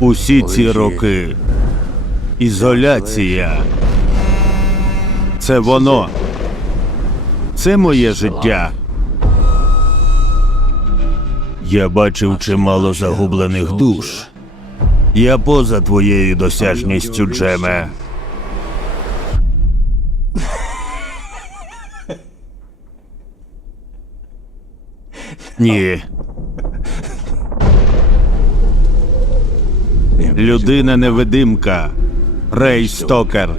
Усі ці роки. Ізоляція. Це воно. Це моє життя. Я бачив чимало загублених душ. Я поза твоєю досяжністю, Джеме. Ні. Людина невидимка. Рей Стокер.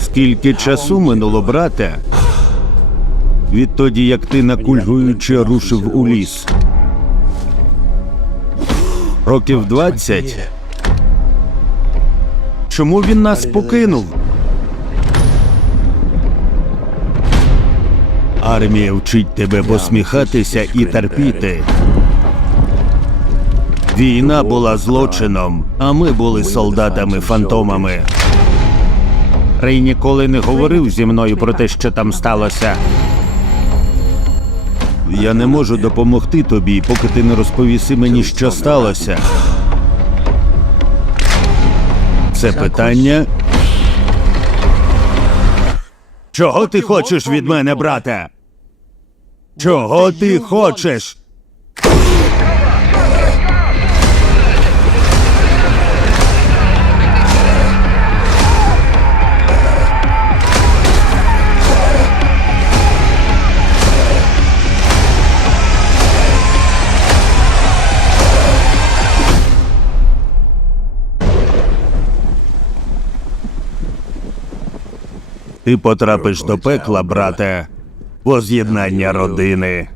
Скільки часу минуло, брате? Відтоді, як ти накульгуючи рушив у ліс. Років двадцять. Чому він нас покинув? Армія вчить тебе посміхатися і терпіти. Війна була злочином, а ми були солдатами-фантомами. Рей ніколи не говорив зі мною про те, що там сталося. Я не можу допомогти тобі, поки ти не розповіси мені, що сталося. Це питання. Чого ти хочеш від мене, брате? Чого ти хочеш? Ти потрапиш до пекла, брате, воз'єднання родини.